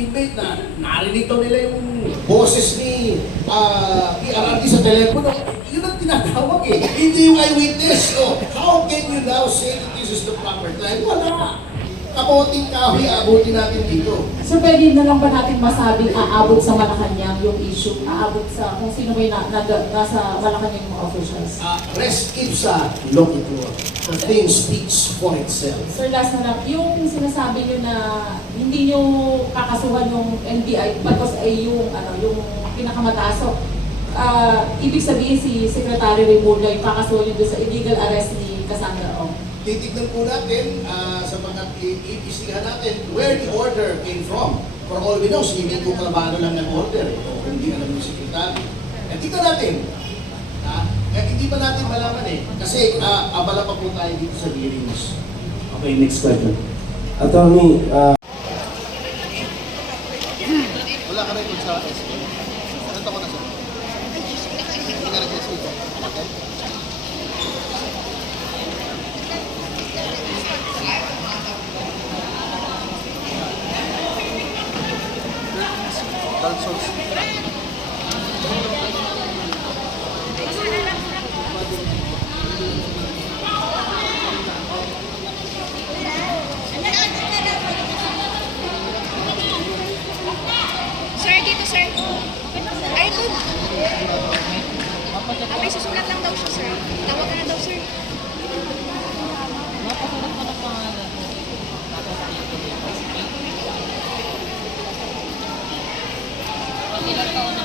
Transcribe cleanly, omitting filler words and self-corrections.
inmate na narinig daw nila yung boses ni PRRD sa telepono. Yun ang tinatawag eh. Hindi yung eyewitness. So, how can you now say that this is the proper time? Wala. Kamuting kahoy, abutin natin dito. So pwede na lang ba natin masabing aabot sa Malacanang yung issue? Aabot sa kung sino may nasa Malacanang yung mga officials? Res ipsa loquitur. The thing speaks for itself. Sir, last na lang, yung sinasabi nyo na hindi nyo kakasuhan yung NBI because ay yung, yung pinakamataas. So, ibig sabihin si Secretary Remulla yung kakasuhan nyo doon sa illegal arrest ni Cassandra Ong. Titignan po natin sa mga iimbestigahan natin where the order came from. For all we know, si Miko Calvano lang nag-order. O hindi alam yung secretary. Tignan natin. Hindi pa natin malaman eh. Kasi abala pa po tayo dito sa hearings. Okay, next question. Attorney, Wala ka rin sa SP. Ano ko na sir? Hindi ka rin sa SP. Okay? Sir, dito sir. Ay, ito. May susulat lang daw siya, sir. Tawag ka na daw, sir. Napasulat mo ng pangalan mo. Tapos ilan taon